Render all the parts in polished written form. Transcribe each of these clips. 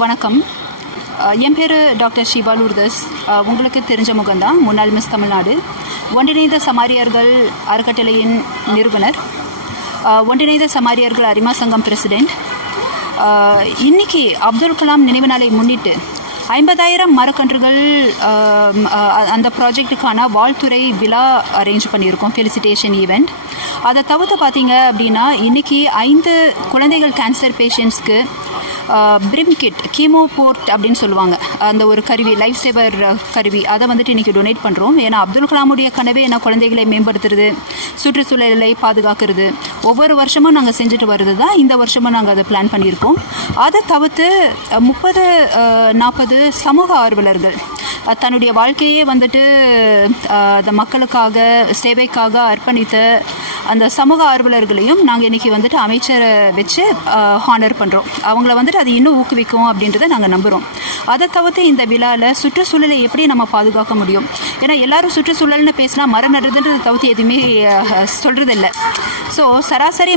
வணக்கம். என் பேர் டாக்டர் ஷிபா லூர்தஸ். உங்களுக்கு தெரிஞ்ச முகம்தான், முன்னாள் மிஸ் தமிழ்நாடு, ஒன்றிணைந்த சமாரியர்கள் அறக்கட்டளையின் நிறுவனர், ஒன்றிணைந்த சமாரியர்கள் அரிமா சங்கம் பிரசிடெண்ட். இன்றைக்கி அப்துல் கலாம் நினைவு நாளை முன்னிட்டு 50,000 மரக்கன்றுகள் அந்த ப்ராஜெக்டுக்கான வாழ்த்துறை விழா அரேஞ்ச் பண்ணியிருக்கோம், ஃபெலிசிட்டேஷன் ஈவெண்ட். அதை தவிர்த்து பார்த்தீங்க அப்படின்னா இன்றைக்கி 5 குழந்தைகள் கேன்சர் பேஷண்ட்ஸ்க்கு பிரிம் கிட், கீமோ போர்ட் அப்படின்னு சொல்லுவாங்க, அந்த ஒரு கருவி, லைஃப் சேவர் கருவி, அதை வந்துட்டு இன்றைக்கி டொனேட் பண்ணுறோம். ஏன்னா அப்துல் கலாமுடைய கனவே என்ன, குழந்தைகளை மேம்படுத்துறது, சுற்றுச்சூழலை பாதுகாக்கிறது. ஒவ்வொரு வருஷமும் நாங்கள் செஞ்சுட்டு வருது தான், இந்த வருஷமும் நாங்கள் அதை பிளான் பண்ணியிருக்கோம். அதை தவிர்த்து 30-40 சமூக ஆர்வலர்கள் தன்னுடைய வாழ்க்கையே வந்துட்டு அந்த மக்களுக்காக சேவைக்காக அர்ப்பணித்த அந்த சமூக ஆர்வலர்களையும் நாங்கள் இன்றைக்கி வந்துட்டு அமைச்சரை வச்சு ஹானர் பண்ணுறோம். அவங்கள வந்துட்டு அது இன்னும் ஊக்குவிக்கும் அப்படின்றத நாங்கள் நம்புகிறோம். அதை தவிர்த்து இந்த விழாவில் சுற்றுச்சூழலை எப்படி நம்ம பாதுகாக்க முடியும், ஏன்னா எல்லோரும் சுற்றுச்சூழல்னு பேசினா மரம் நடுறதுன்றதை தவிர்த்து எதுவுமே சொல்கிறதில்ல. ஸோ சராசரி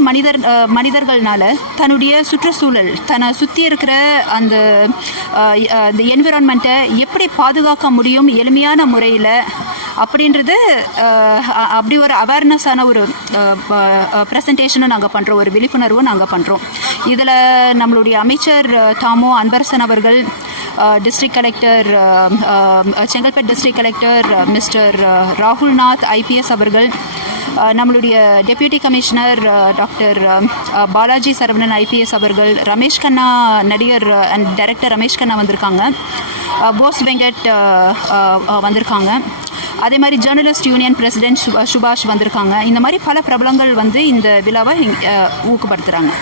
மனிதர்கள்னால தன்னுடைய சுற்றுச்சூழல், தன்னை சுற்றி இருக்கிற அந்த என்விரான்மெண்ட்டை எப்படி பாதுகாக்க முடியும் எளிமையான முறையில் அப்படின்றது, அப்படி ஒரு அவேர்னஸான ஒரு ப்ரெசன்டேஷனும் நாங்கள் பண்ணுறோம், ஒரு விழிப்புணர்வும் நாங்கள் பண்ணுறோம். இதில் நம்மளுடைய அமைச்சர் தாமோ அன்பரசன் அவர்கள், district collector, Chengalpattu district collector mister Rahulnath IPS அவர்கள், நம்மளுடைய deputy commissioner doctor Balaji Saravanan IPS அவர்கள், ரமேஷ் கண்ணா நடிகர் அண்ட் டைரக்டர் ரமேஷ் கண்ணா வந்திருக்காங்க, போஸ் வெங்கட் வந்திருக்காங்க, அதே மாதிரி ஜேர்னலிஸ்ட் யூனியன் பிரசிடென்ட் சுபாஷ் வந்திருக்காங்க. இந்த மாதிரி பல பிரபலங்கள் வந்து இந்த விழாவை ஊக்கப்படுத்துகிறாங்க.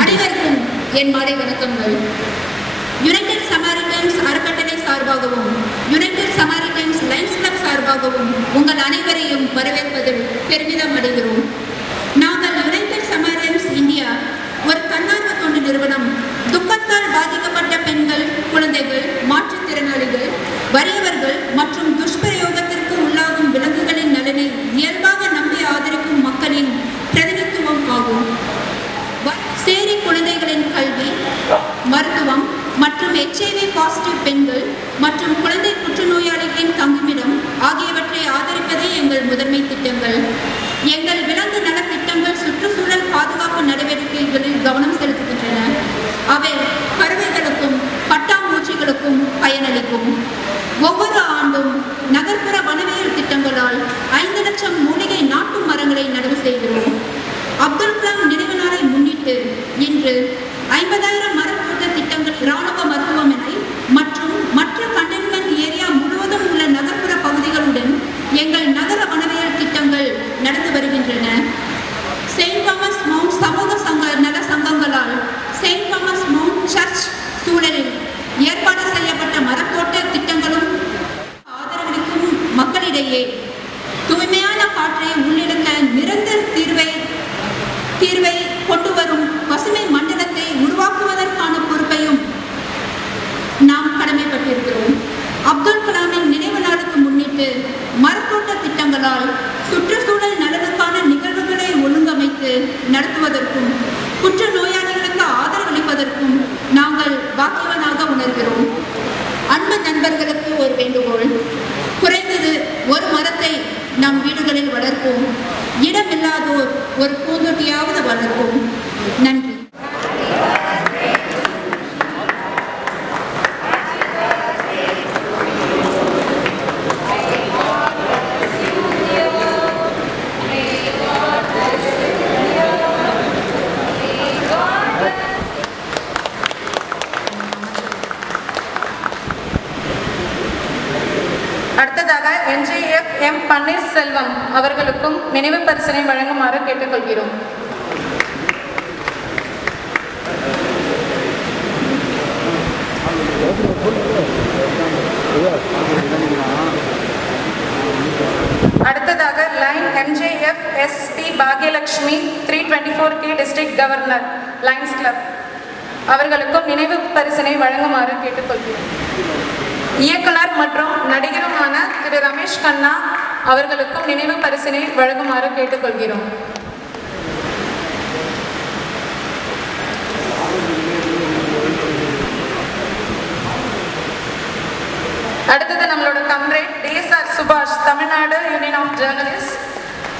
அனைவருக்கும் என் மாலை வணக்கங்கள். யுனைடெட் சமாரிட்டன்ஸ் அறக்கட்டளை சார்பாகவும் யுனைடெட் சமாரிட்டன்ஸ் லைன்ஸ் கிளப் சார்பாகவும் உங்கள் அனைவரையும் வரவேற்பதில் பெருமிதம் அடைகிறோம். நாங்கள் யுனைடெட் சமாரிட்டன்ஸ் இந்தியா ஒரு தன்னார்வ தொண்டு நிறுவனம். துக்கத்தால் பாதிக்கப்பட்ட பெண்கள், குழந்தைகள், மாற்றுத்திறனாளிகள், வறியவர்கள் மற்றும் துஷ்பிரயோகத்திற்கு உள்ளாகும் விலங்குகளின் நலனை இயல்பாக நம்பி ஆதரிக்கும் மக்களின் பிரதிநிதித்துவம் ஆகும். சேரி குழந்தைகளின் கல்வி, மருத்துவம் மற்றும் HIV பாசிட்டிவ் பெண்கள் மற்றும் குழந்தை புற்றுநோயாளிகளின் தங்குமிடம் ஆகியவற்றை ஆதரிப்பதே எங்கள் முதன்மை திட்டங்கள். எங்கள் விலங்கு நல திட்டங்கள் சுற்றுச்சூழல் பாதுகாப்பு நடவடிக்கைகளில் கவனம் செலுத்துகின்றன. அவை பறவைகளுக்கும் பட்டாம்பூச்சிகளுக்கும் பயனளிக்கும். ஒவ்வொரு ஆண்டும் நகர்ப்புற வனவியல் திட்டங்களால் 5 லட்சம் மூலிகை நாட்டு மரங்களை நடவு செய்கிறோம். அப்துல் கலாம் நினைவு நாளை முன்னிட்டு இன்று 50,000 மரத்தோட்ட திட்டங்கள் இராணுவ மருத்துவமனை மற்றும் மற்ற கண்டெய்ன்மெண்ட் ஏரியா முழுவதும் உள்ள நகர்ப்புற பகுதிகளுடன் எங்கள் நகர வனவியல் திட்டங்கள் நடந்து வருகின்றன. செயின்ட் தாமஸ் மவுண்ட் சமூக நல சங்கங்களால் செயின்ட் தாமஸ் மவுண்ட் சர்ச் சூழலில் ஏற்பாடு செய்யப்பட்ட மரத்தோட்ட திட்டங்களும் ஆதரவளிக்கும் மக்களிடையே தூய்மையான காற்றை உள்ளிழுக்க நிரந்தர தீர்வை கொண்டு வரும் பசுமை மண்டலத்தை உருவாக்குவதற்கான பொறுப்பையும் நாம் கடமைப்பட்டிருக்கிறோம். அப்துல் கலாமின் நினைவு நாளுக்கு முன்னிட்டு மரத்தோட்ட திட்டங்களால் சுற்றுச்சூழல் நலனுக்கான நிகழ்வுகளை ஒழுங்கமைத்து நடத்துவதற்கும் குற்ற நோயாளிகளுக்கு ஆதரவளிப்பதற்கும் நாங்கள் பாக்கியவனாக உணர்கிறோம். அன்பு நண்பர்களுக்கு ஒரு வேண்டுகோள், குறைந்தது ஒரு மரத்தை நம் வீடுகளில் வளர்ப்போம். இடமில்லாதோர் ஒரு பூந்தொட்டியாவது வளர்ப்போம். நன்றி. அடுத்ததாக NJF M. பன்னீர்செல்வம் அவர்களுக்கும் நினைவு பரிசினை வழங்குமாறு கேட்டுக்கொள்கிறோம். அடுத்ததாக line MJF SP Bhagyalakshmi 324K district governor lines club அவர்களுக்கும் நினைவு பரிசினை வழங்குமாறு கேட்டுக்கொள்கிறோம். இயக்குனர் மற்றும் நடிகருமான திரு ரமேஷ் கண்ணா அவர்களுக்கும் நினைவு பரிசினை வழங்குமாறு கேட்டுக்கொள்கிறோம். அடுத்தது நம்மளோட கம்ரேட் DSR சுபாஷ், தமிழ்நாடு யூனியன் ஆஃப் ஜேர்னலிஸ்ட்.